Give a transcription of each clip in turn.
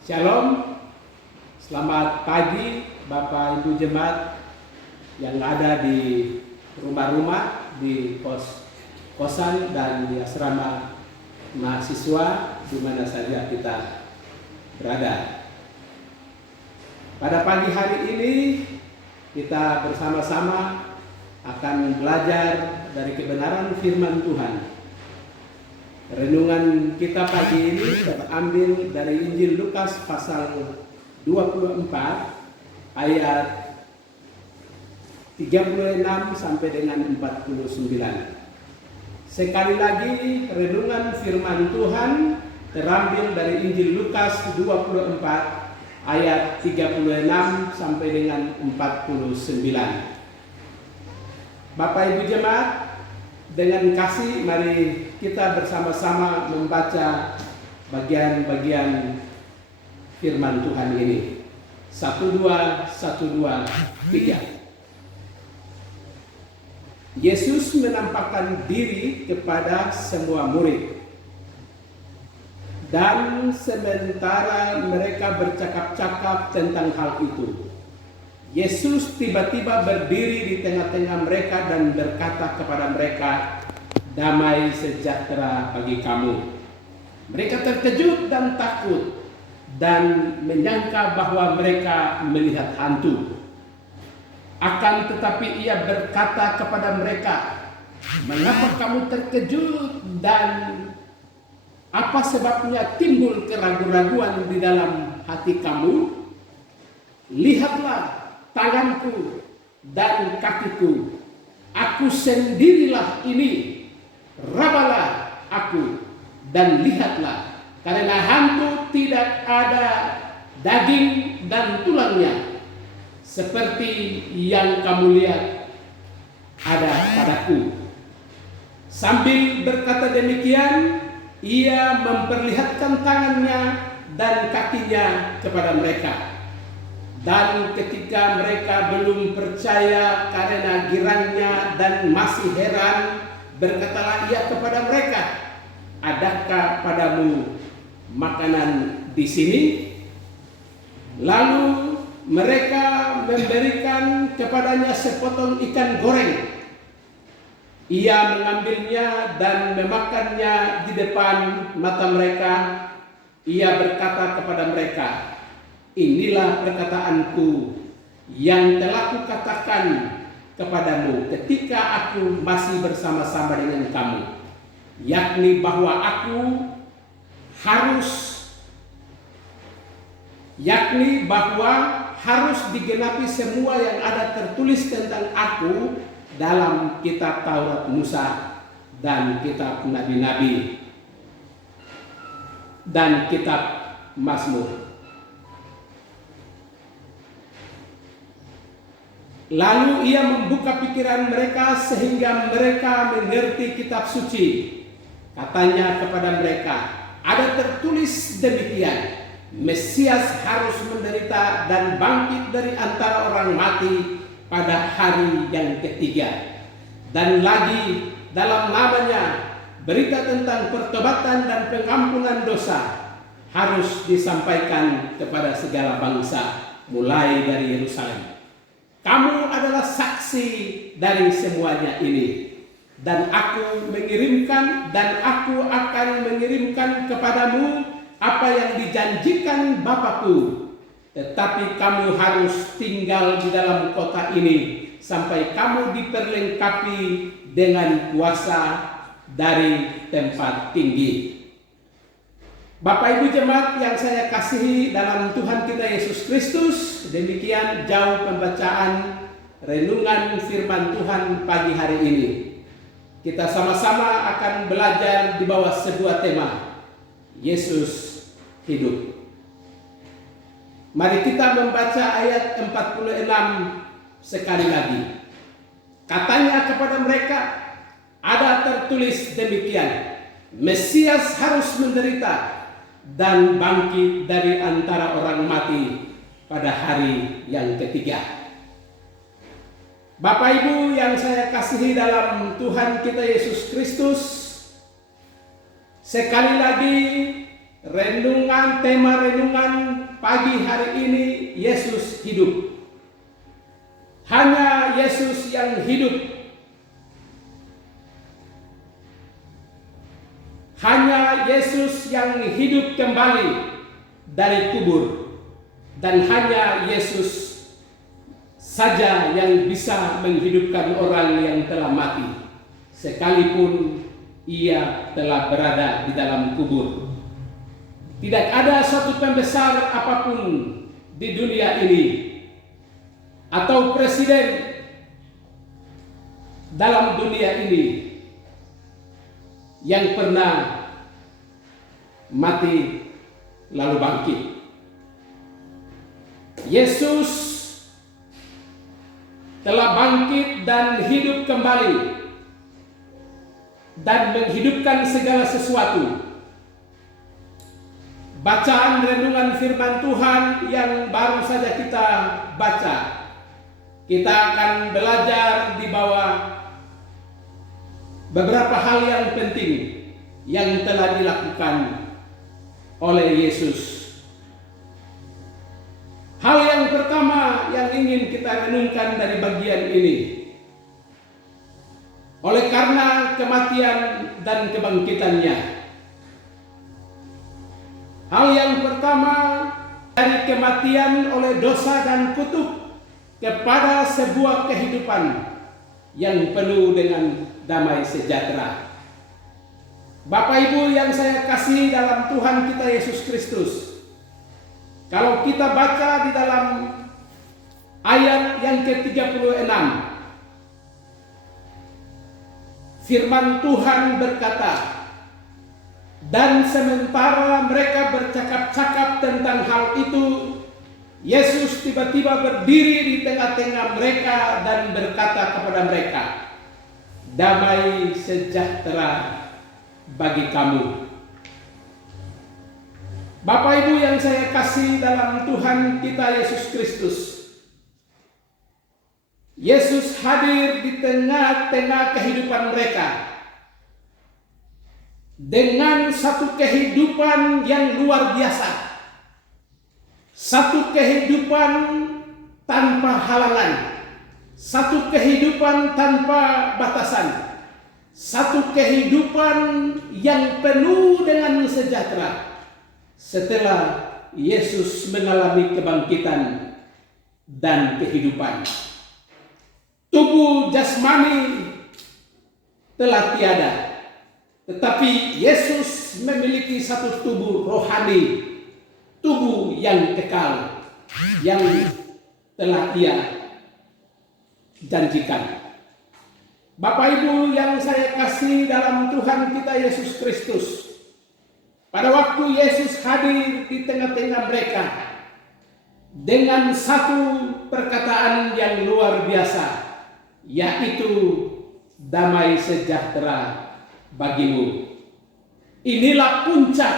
Shalom, selamat pagi Bapak Ibu Jemaat yang ada di rumah-rumah, di kosan dan di asrama mahasiswa di mana saja kita berada. Pada pagi hari ini kita bersama-sama akan belajar dari kebenaran firman Tuhan. Renungan kita pagi ini terambil dari Injil Lukas pasal 24 ayat 36 sampai dengan 49. Sekali lagi renungan firman Tuhan terambil dari Injil Lukas 24 ayat 36 sampai dengan 49. Bapak Ibu Jemaat, dengan kasih mari kita bersama-sama membaca bagian-bagian firman Tuhan ini. 1, 2, 1, 2, 3. Yesus menampakkan diri kepada semua murid. Dan sementara mereka bercakap-cakap tentang hal itu, Yesus tiba-tiba berdiri di tengah-tengah mereka dan berkata kepada mereka, "Damai sejahtera bagi kamu." Mereka terkejut dan takut dan menyangka bahwa mereka melihat hantu. Akan tetapi ia berkata kepada mereka, "Mengapa kamu terkejut dan apa sebabnya timbul keraguan-raguan di dalam hati kamu? Lihatlah tanganku dan kakiku, aku sendirilah ini. Rabalah aku dan lihatlah, karena hantu tidak ada daging dan tulangnya, seperti yang kamu lihat ada padaku." Sambil berkata demikian, ia memperlihatkan tangannya dan kakinya kepada mereka. Dan ketika mereka belum percaya karena girangnya dan masih heran, berkatalah ia kepada mereka, "Adakah padamu makanan di sini?" Lalu mereka memberikan kepadanya sepotong ikan goreng. Ia mengambilnya dan memakannya di depan mata mereka. Ia berkata kepada mereka, "Inilah perkataanku yang telah kukatakan kepadamu ketika aku masih bersama-sama dengan kamu, yakni bahwa harus digenapi semua yang ada tertulis tentang aku dalam kitab Taurat Musa dan kitab Nabi-Nabi dan kitab Mazmur." Lalu ia membuka pikiran mereka sehingga mereka mengerti kitab suci. Katanya kepada mereka, "Ada tertulis demikian, Mesias harus menderita dan bangkit dari antara orang mati pada hari yang ketiga. Dan lagi dalam namanya berita tentang pertobatan dan pengampunan dosa harus disampaikan kepada segala bangsa mulai dari Yerusalem. Kamu adalah saksi dari semuanya ini. Dan aku akan mengirimkan kepadamu apa yang dijanjikan Bapakku. Tetapi kamu harus tinggal di dalam kota ini sampai kamu diperlengkapi dengan kuasa dari tempat tinggi." Bapak Ibu Jemaat yang saya kasihi dalam Tuhan kita Yesus Kristus, demikian jauh pembacaan renungan firman Tuhan pagi hari ini. Kita sama-sama akan belajar di bawah sebuah tema, Yesus hidup. Mari kita membaca ayat 46 sekali lagi. Katanya kepada mereka, "Ada tertulis demikian, Mesias harus menderita dan bangkit dari antara orang mati pada hari yang ketiga." Bapak Ibu yang saya kasihi dalam Tuhan kita Yesus Kristus, sekali lagi tema renungan pagi hari ini, Yesus hidup. Hanya Yesus yang hidup. Hanya Yesus yang hidup kembali dari kubur. Dan hanya Yesus saja yang bisa menghidupkan orang yang telah mati, sekalipun ia telah berada di dalam kubur. Tidak ada suatu pembesar apapun di dunia ini atau presiden dalam dunia ini yang pernah mati lalu bangkit. Yesus telah bangkit dan hidup kembali dan menghidupkan segala sesuatu. Bacaan renungan firman Tuhan yang baru saja kita baca, kita akan belajar di bawah beberapa hal yang penting yang telah dilakukan oleh Yesus. Hal yang pertama yang ingin kita renungkan dari bagian ini, oleh karena kematian dan kebangkitannya. Hal yang pertama, dari kematian oleh dosa dan kutuk kepada sebuah kehidupan yang penuh dengan damai sejahtera. Bapak Ibu yang saya kasih dalam Tuhan kita Yesus Kristus, kalau kita baca di dalam ayat yang ke-36, firman Tuhan berkata, dan sementara mereka bercakap-cakap tentang hal itu, Yesus tiba-tiba berdiri di tengah-tengah mereka dan berkata kepada mereka, damai sejahtera bagi kamu. Bapak Ibu yang saya kasih dalam Tuhan kita Yesus Kristus, Yesus hadir di tengah-tengah kehidupan mereka dengan satu kehidupan yang luar biasa, satu kehidupan tanpa halangan, satu kehidupan tanpa batasan, satu kehidupan yang penuh dengan sejahtera. Setelah Yesus mengalami kebangkitan dan kehidupan, tubuh jasmani telah tiada, tetapi Yesus memiliki satu tubuh rohani, tubuh yang kekal, yang telah Ia janjikan. Bapak Ibu yang saya kasih dalam Tuhan kita Yesus Kristus, pada waktu Yesus hadir di tengah-tengah mereka dengan satu perkataan yang luar biasa, yaitu damai sejahtera bagimu. Inilah puncak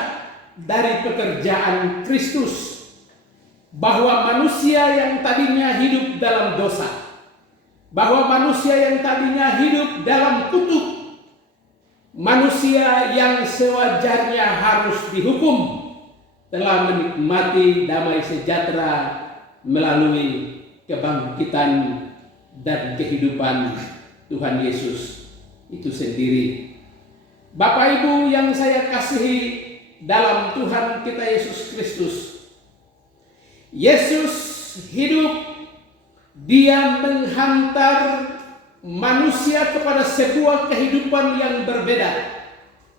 dari pekerjaan Kristus, bahwa manusia yang tadinya hidup dalam dosa, bahwa manusia yang tadinya hidup dalam kutuk, manusia yang sewajarnya harus dihukum, telah menikmati damai sejahtera melalui kebangkitan dan kehidupan Tuhan Yesus itu sendiri. Bapak Ibu yang saya kasihi dalam Tuhan kita Yesus Kristus, Yesus hidup, Dia menghantar manusia kepada sebuah kehidupan yang berbeda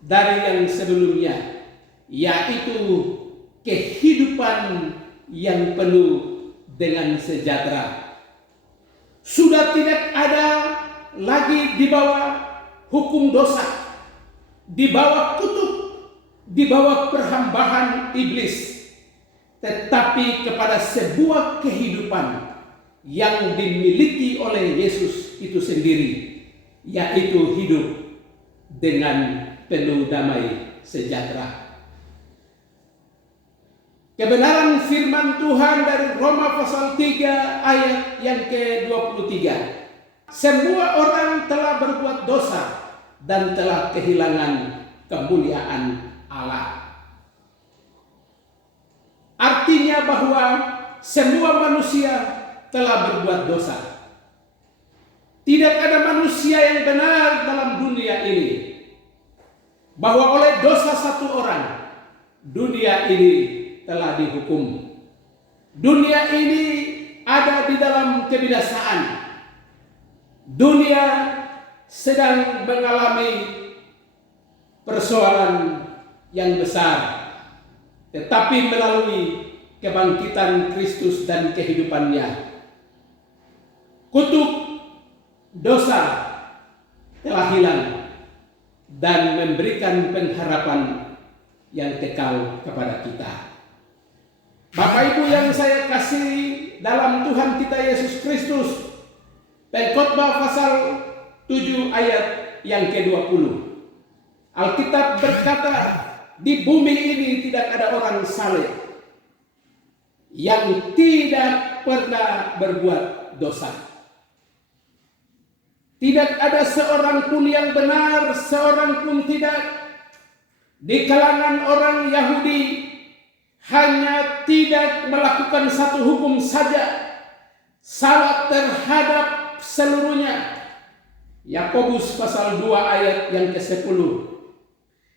dari yang sebelumnya, yaitu kehidupan yang penuh dengan sejahtera. Sudah tidak ada lagi di bawah hukum dosa, di bawah kutuk, di bawah perhambahan iblis, tetapi kepada sebuah kehidupan yang dimiliki oleh Yesus itu sendiri, yaitu hidup dengan penuh damai sejahtera. Kebenaran firman Tuhan dari Roma pasal 3 ayat yang ke-23. Semua orang telah berbuat dosa dan telah kehilangan kemuliaan Allah. artinya bahwa semua manusia telah berbuat dosa. Tidak ada manusia yang benar dalam dunia ini. Bahwa oleh dosa satu orang, dunia ini telah dihukum. Dunia ini ada di dalam kebinasaan. Dunia sedang mengalami persoalan yang besar. Tetapi melalui kebangkitan Kristus dan kehidupannya, kutuk dosa telah hilang dan memberikan pengharapan yang kekal kepada kita. Bapak Ibu yang saya kasih dalam Tuhan kita Yesus Kristus, Pengkhotbah pasal 7 ayat yang ke-20. Alkitab berkata, di bumi ini tidak ada orang saleh yang tidak pernah berbuat dosa. Tidak ada seorang pun yang benar, seorang pun tidak. Di kalangan orang Yahudi hanya tidak melakukan satu hukum saja, salah terhadap seluruhnya. Yakobus pasal 2 ayat yang ke-10.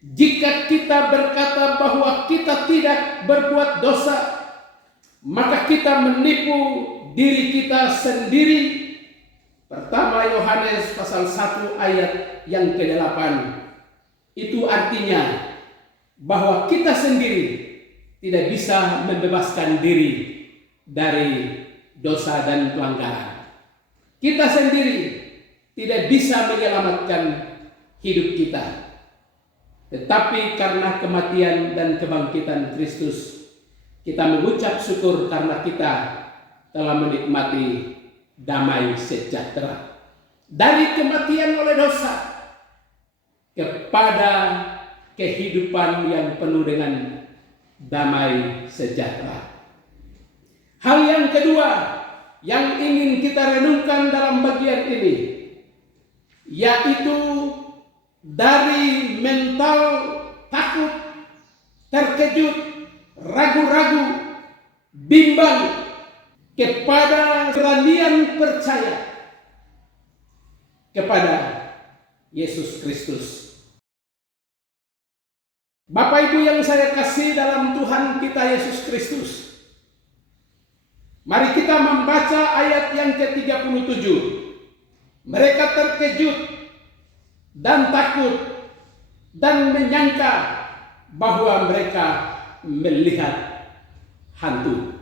Jika kita berkata bahwa kita tidak berbuat dosa, maka kita menipu diri kita sendiri. Pertama Yohanes pasal 1 ayat yang ke-8. Itu artinya bahwa kita sendiri tidak bisa membebaskan diri dari dosa dan pelanggaran. Kita sendiri tidak bisa menyelamatkan hidup kita. Tetapi karena kematian dan kebangkitan Kristus, kita mengucap syukur karena kita telah menikmati damai sejahtera. Dari kematian oleh dosa kepada kehidupan yang penuh dengan damai sejahtera. Hal yang kedua yang ingin kita renungkan dalam bagian ini, yaitu dari mental takut, terkejut, ragu-ragu, bimbang kepada keberanian percaya kepada Yesus Kristus. Bapak Ibu yang saya kasih dalam Tuhan kita Yesus Kristus, mari kita membaca ayat yang ke-37. Mereka terkejut dan takut dan menyangka bahwa mereka melihat hantu.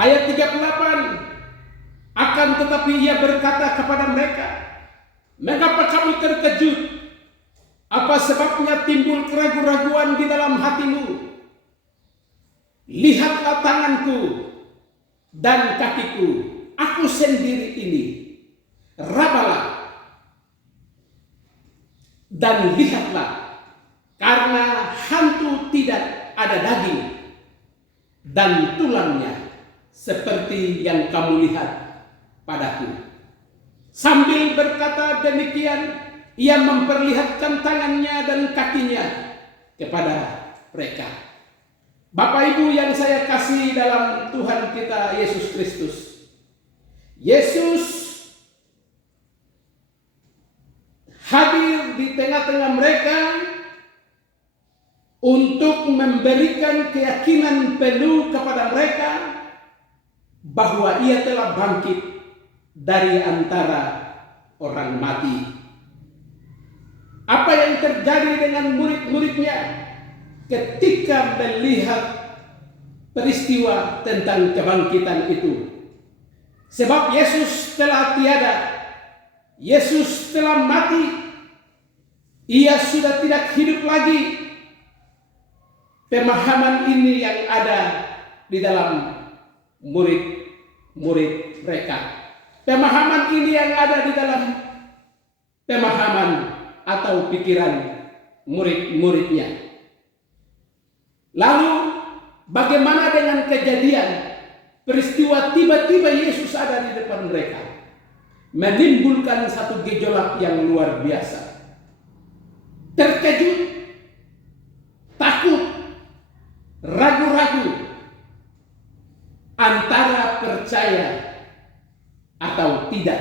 Ayat 38, akan tetapi ia berkata kepada mereka, mengapa kamu terkejut? Apa sebabnya timbul keraguan-raguan di dalam hatimu? Lihatlah tanganku dan kakiku, aku sendiri ini. Rabalah dan lihatlah, karena hantu tidak ada daging dan tulangnya seperti yang kamu lihat padaku. Sambil berkata demikian, ia memperlihatkan tangannya dan kakinya kepada mereka. Bapak Ibu yang saya kasih dalam Tuhan kita Yesus Kristus, Yesus hadir di tengah-tengah mereka untuk memberikan keyakinan penuh kepada mereka bahwa ia telah bangkit dari antara orang mati. Apa yang terjadi dengan murid-muridnya ketika melihat peristiwa tentang kebangkitan itu? Sebab Yesus telah tiada, Yesus telah mati, ia sudah tidak hidup lagi. Pemahaman ini yang ada di dalam murid-murid mereka. Pemahaman ini yang ada di dalam pemahaman atau pikiran murid-muridnya. Lalu bagaimana dengan kejadian peristiwa tiba-tiba Yesus ada di depan mereka, menimbulkan satu gejolak yang luar biasa. Terkejut, takut, percaya atau tidak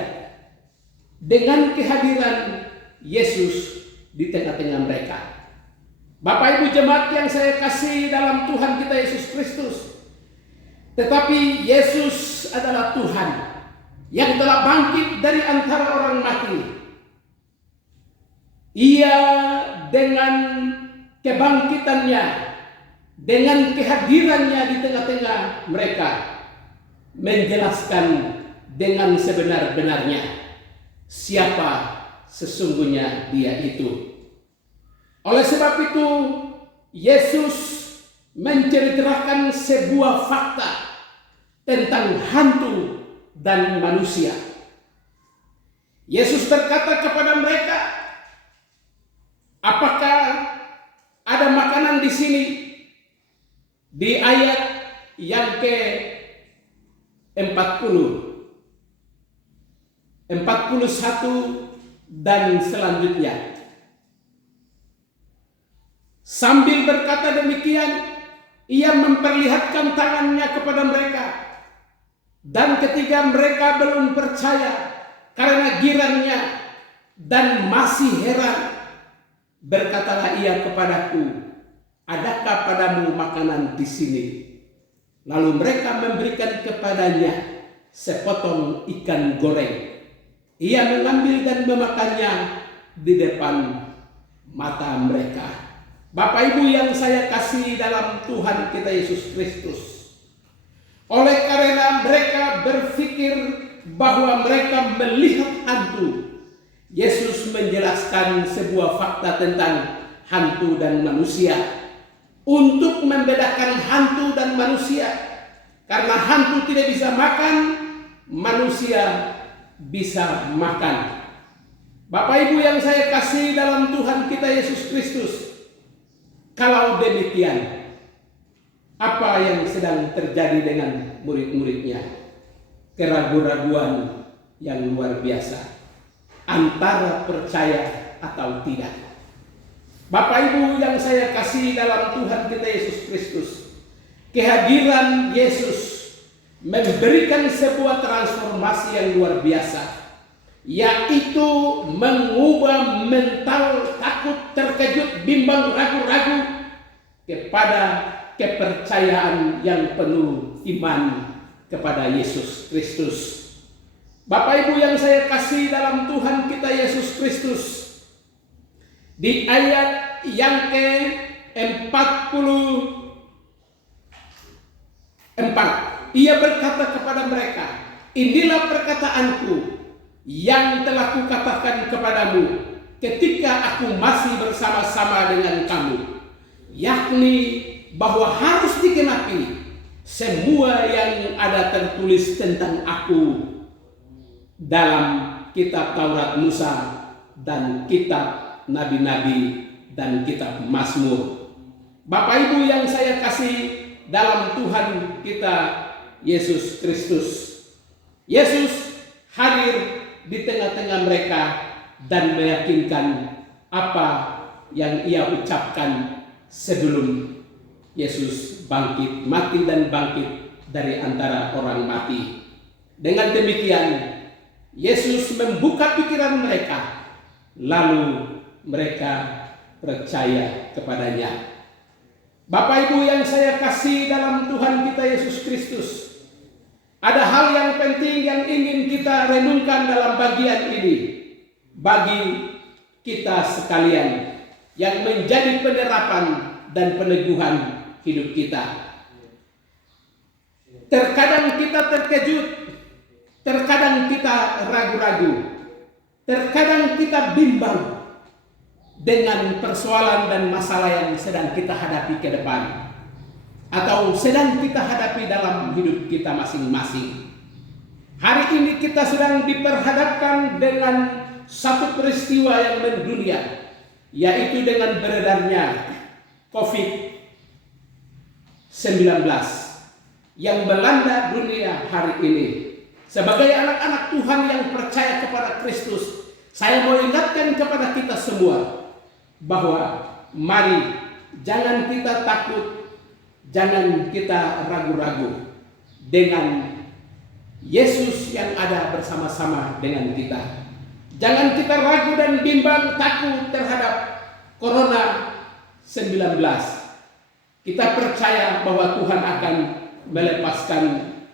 dengan kehadiran Yesus di tengah-tengah mereka. Bapak Ibu jemaat yang saya kasih dalam Tuhan kita Yesus Kristus, tetapi Yesus adalah Tuhan yang telah bangkit dari antara orang mati. Ia dengan kebangkitannya, dengan kehadirannya di tengah-tengah mereka, menjelaskan dengan sebenar-benarnya siapa sesungguhnya dia itu. Oleh sebab itu, Yesus menceritakan sebuah fakta tentang hantu dan manusia. Yesus berkata kepada mereka, apakah ada makanan di sini? Di ayat yang ke-40, 41 dan selanjutnya. Sambil berkata demikian, ia memperlihatkan tangannya kepada mereka. Dan ketika mereka belum percaya karena girannya dan masih heran, berkatalah ia kepadaku, adakah padamu makanan di sini? Lalu mereka memberikan kepadanya sepotong ikan goreng. Ia mengambil dan memakannya di depan mata mereka. Bapak Ibu yang saya kasih dalam Tuhan kita Yesus Kristus, oleh karena mereka berpikir bahwa mereka melihat hantu, Yesus menjelaskan sebuah fakta tentang hantu dan manusia untuk membedakan hantu dan manusia. Karena hantu tidak bisa makan, manusia bisa makan. Bapak Ibu yang saya kasih dalam Tuhan kita Yesus Kristus, kalau demikian, apa yang sedang terjadi dengan murid-muridnya? Keraguan-raguan yang luar biasa antara percaya atau tidak. Bapak Ibu yang saya kasih dalam Tuhan kita Yesus Kristus, kehadiran Yesus memberikan sebuah transformasi yang luar biasa, yaitu mengubah mental takut, terkejut, bimbang, ragu-ragu kepada kepercayaan yang penuh iman kepada Yesus Kristus. Bapak Ibu yang saya kasih dalam Tuhan kita Yesus Kristus, di ayat yang ke-44, ia berkata kepada mereka, inilah perkataanku yang telah kukatakan kepadamu ketika aku masih bersama-sama dengan kamu, yakni bahwa harus digenapi semua yang ada tertulis tentang aku dalam kitab Taurat Musa dan kitab Nabi-Nabi dan kitab Mazmur. Bapak Ibu yang saya kasih dalam Tuhan kita Yesus Kristus, Yesus hadir di tengah-tengah mereka dan meyakinkan apa yang ia ucapkan sebelum Yesus bangkit, mati dan bangkit dari antara orang mati. Dengan demikian, Yesus membuka pikiran mereka, lalu mereka percaya kepadanya. Bapak Ibu yang saya kasih dalam Tuhan kita Yesus Kristus, ada hal yang penting yang ingin kita renungkan dalam bagian ini bagi kita sekalian yang menjadi penerapan dan peneguhan hidup kita. Terkadang kita terkejut, terkadang kita ragu-ragu, terkadang kita bimbang dengan persoalan dan masalah yang sedang kita hadapi ke depan, atau sedang kita hadapi dalam hidup kita masing-masing. Hari ini kita sedang diperhadapkan dengan satu peristiwa yang mendunia, yaitu dengan beredarnya COVID-19 yang melanda dunia hari ini. Sebagai anak-anak Tuhan yang percaya kepada Kristus, saya mau ingatkan kepada kita semua bahwa mari jangan kita takut, jangan kita ragu-ragu dengan Yesus yang ada bersama-sama dengan kita. Jangan kita ragu dan bimbang takut terhadap Corona-19. Kita percaya bahwa Tuhan akan melepaskan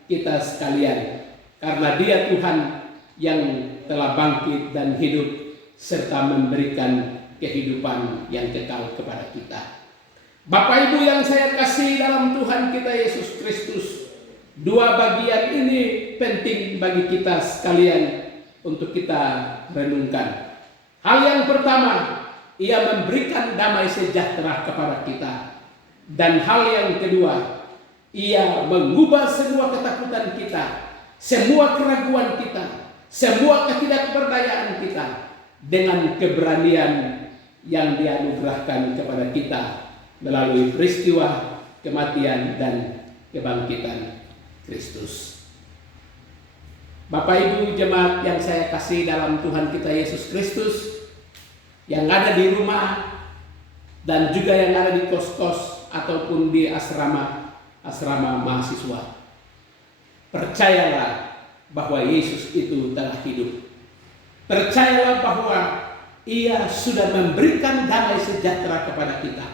kita sekalian, karena Dia Tuhan yang telah bangkit dan hidup serta memberikan kehidupan yang kekal kepada kita. Bapak Ibu yang saya kasih dalam Tuhan kita Yesus Kristus, dua bagian ini penting bagi kita sekalian untuk kita renungkan. Hal yang pertama, Ia memberikan damai sejahtera kepada kita. Dan hal yang kedua, Ia mengubah semua ketakutan kita, semua keraguan kita, semua ketidakberdayaan kita dengan keberanian yang dianugerahkan kepada kita melalui peristiwa kematian dan kebangkitan Kristus. Bapak Ibu jemaat yang saya kasih dalam Tuhan kita Yesus Kristus, yang ada di rumah dan juga yang ada di kos-kos ataupun di asrama mahasiswa. Percayalah bahwa Yesus itu telah hidup. Percayalah bahwa Ia sudah memberikan damai sejahtera kepada kita.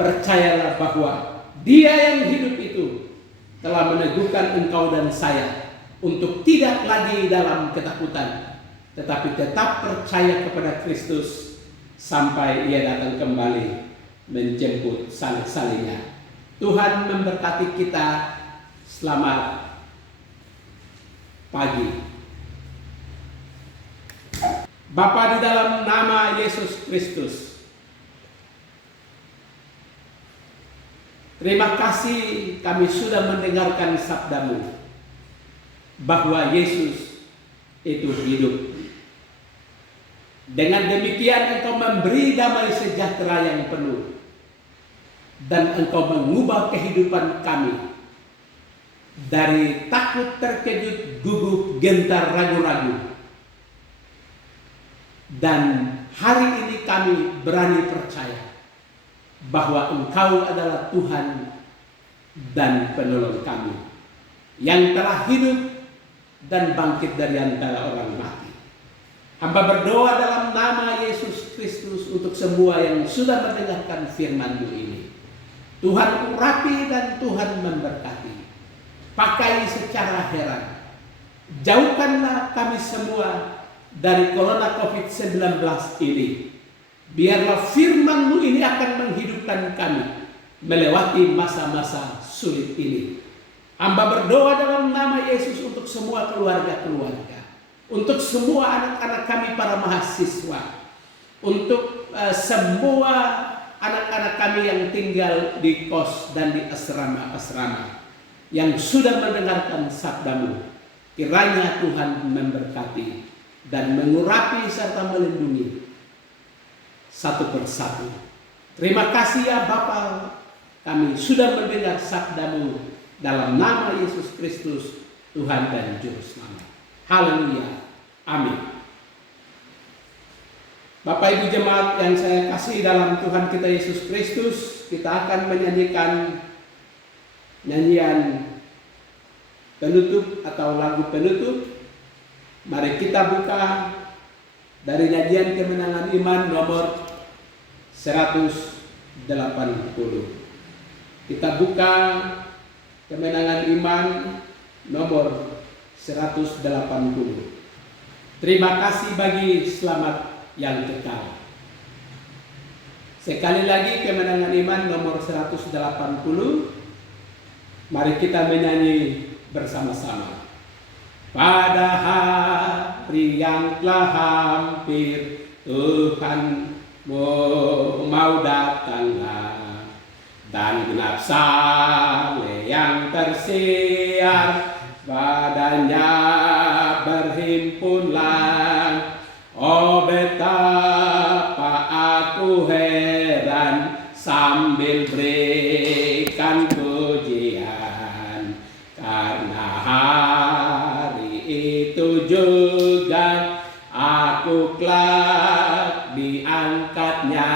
Percayalah bahwa Dia yang hidup itu telah meneguhkan engkau dan saya untuk tidak lagi dalam ketakutan, tetapi tetap percaya kepada Kristus sampai Ia datang kembali menjemput salib-salibnya. Tuhan memberkati kita. Selamat pagi. Bapa, di dalam nama Yesus Kristus, terima kasih kami sudah mendengarkan sabda-Mu bahwa Yesus itu hidup. Dengan demikian Engkau memberi damai sejahtera yang penuh, dan Engkau mengubah kehidupan kami dari takut, terkejut, gugup, gentar, ragu-ragu. Dan hari ini kami berani percaya bahwa Engkau adalah Tuhan dan penolong kami yang telah hidup dan bangkit dari antara orang mati. Hamba berdoa dalam nama Yesus Kristus untuk semua yang sudah mendengarkan firman-Mu ini. Tuhan urapi dan Tuhan memberkati. Pakai secara heran. Jauhkanlah kami semua dari corona COVID-19 ini. Biarlah firman-Mu ini akan menghidupkan kami melewati masa-masa sulit ini. Hamba berdoa dalam nama Yesus untuk semua keluarga-keluarga, untuk semua anak-anak kami para mahasiswa, untuk semua anak-anak kami yang tinggal di kos dan di asrama-asrama yang sudah mendengarkan sabda-Mu. Kiranya Tuhan memberkati dan mengurapi serta melindungi satu persatu. Terima kasih ya Bapa, kami sudah mendengar sabda-Mu dalam nama Yesus Kristus, Tuhan dan Juru Selamat. Haleluya. Amin. Bapak Ibu jemaat yang saya kasih dalam Tuhan kita Yesus Kristus, kita akan menyanyikan nyanyian penutup atau lagu penutup. Mari kita buka dari nyanyian Kemenangan Iman nomor 180. Kita buka Kemenangan Iman nomor 180. Terima kasih bagi selamat yang kekal. Sekali lagi Kemenangan Iman nomor 180. Mari kita menyanyi bersama-sama. Pada hari yang telah hampir, Tuhan mau datanglah, dan genap saleh yang tersiar padanya berhimpunlah. Oh betapa aku heran sambil berikan pujian, karena hari itu juga aku kelak diangkatnya.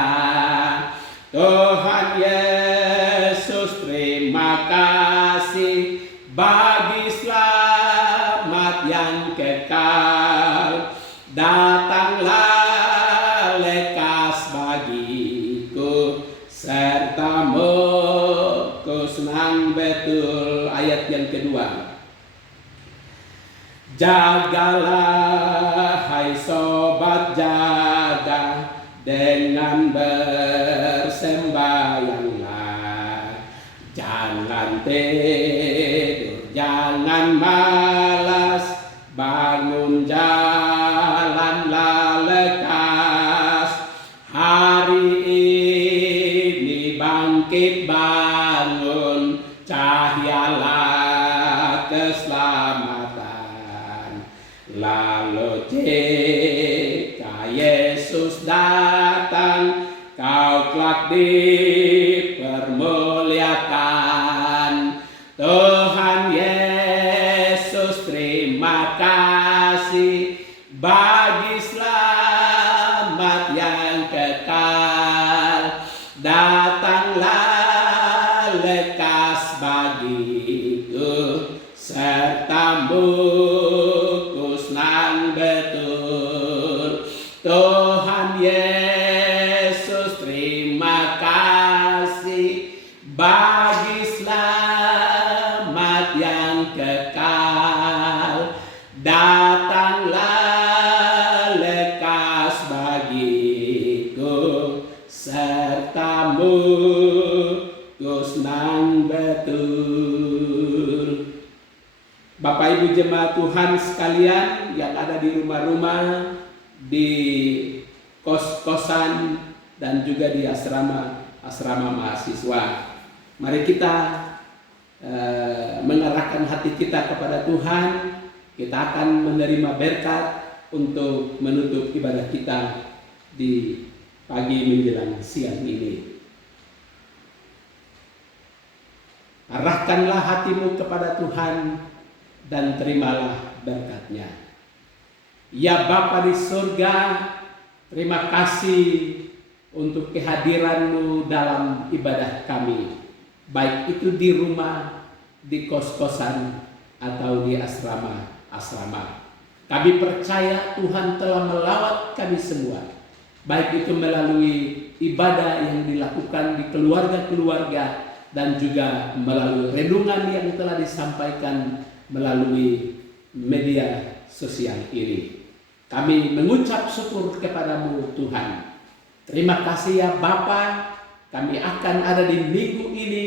Tuhan Yesus terima kasih bagi selamat kedua. Jagalah hai sobat, jaga dengan bersembahyanglah. Jangan tidur, jangan malas, bangun jalanlah lekas. Hari ini bangkit bangun, cahayalah keselamatan. Lalu jika Yesus datang, kau kelak dipermuliakan. Tuhan Yesus, terima kasih bagi selamat yang kekal. Datanglah lekas bagiku, serta bungkus nan betul. Tuhan Yesus, terima kasih bagi selamat yang kekal. Datanglah lekas bagiku, serta bungkus nan betul. Bapak Ibu jemaat Tuhan sekalian yang ada di rumah-rumah, di kos-kosan, dan juga di asrama mahasiswa, mari kita mengarahkan hati kita kepada Tuhan. Kita akan menerima berkat untuk menutup ibadah kita di pagi menjelang siang ini. Arahkanlah hatimu kepada Tuhan dan terimalah berkat-Nya. Ya Bapa di surga, terima kasih untuk kehadiran-Mu dalam ibadah kami, baik itu di rumah, di kos-kosan, atau di asrama-asrama. Kami percaya Tuhan telah melawat kami semua, baik itu melalui ibadah yang dilakukan di keluarga-keluarga, dan juga melalui renungan yang telah disampaikan melalui media sosial ini. Kami mengucap syukur kepadamu Tuhan. Terima kasih ya Bapa, kami akan ada di minggu ini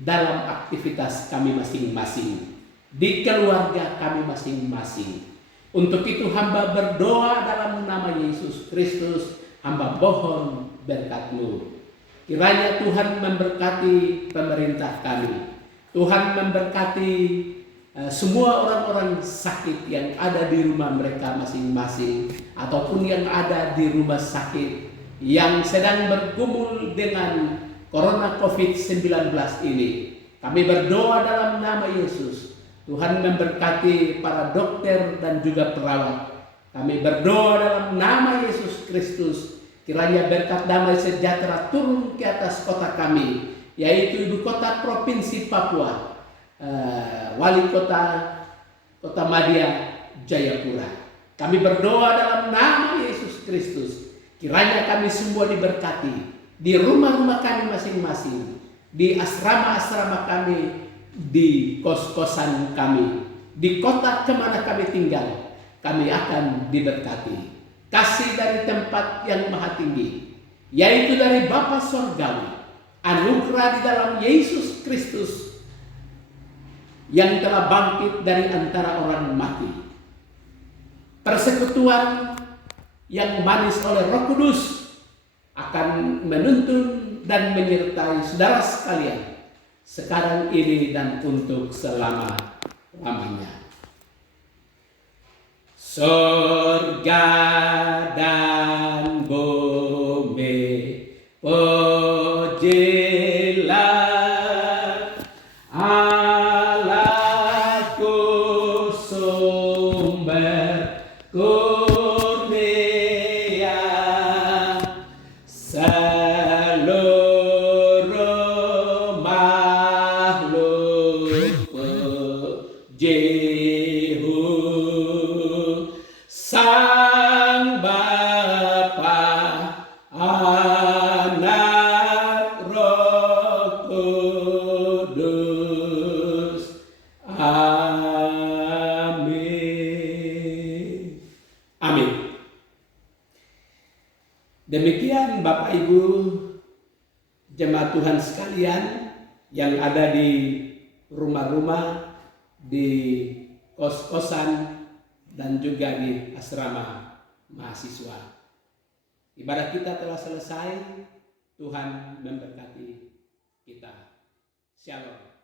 dalam aktivitas kami masing-masing, di keluarga kami masing-masing. Untuk itu hamba berdoa dalam nama Yesus Kristus, hamba mohon berkat-Mu. Kiranya Tuhan memberkati pemerintah kami. Tuhan memberkati semua orang-orang sakit yang ada di rumah mereka masing-masing, ataupun yang ada di rumah sakit yang sedang bergumul dengan Corona COVID-19 ini. Kami berdoa dalam nama Yesus. Tuhan memberkati para dokter dan juga perawat. Kami berdoa dalam nama Yesus Kristus. Kiranya berkat damai sejahtera turun ke atas kota kami, yaitu ibu kota provinsi Papua, wali kota Madya Jayapura. Kami berdoa dalam nama Yesus Kristus. Kiranya kami semua diberkati di rumah-rumah kami masing-masing, di asrama-asrama kami, di kos-kosan kami, di kota kemana kami tinggal. Kami akan diberkati. Kasih dari tempat yang maha tinggi, yaitu dari Bapa Sorgawi, anugerah di dalam Yesus Kristus yang telah bangkit dari antara orang mati, persekutuan yang manis oleh Roh Kudus akan menuntun dan menyertai saudara sekalian sekarang ini dan untuk selama-lamanya. Surga dan bumi pujilah Allahku, sumber kurnia. Seluruh makhluk puji Sang Bapa Demikian Bapak Ibu jemaat Tuhan sekalian yang ada di rumah-rumah, di kos-kosan, dan juga di asrama mahasiswa. Ibadah kita telah selesai. Tuhan memberkati kita. Shalom.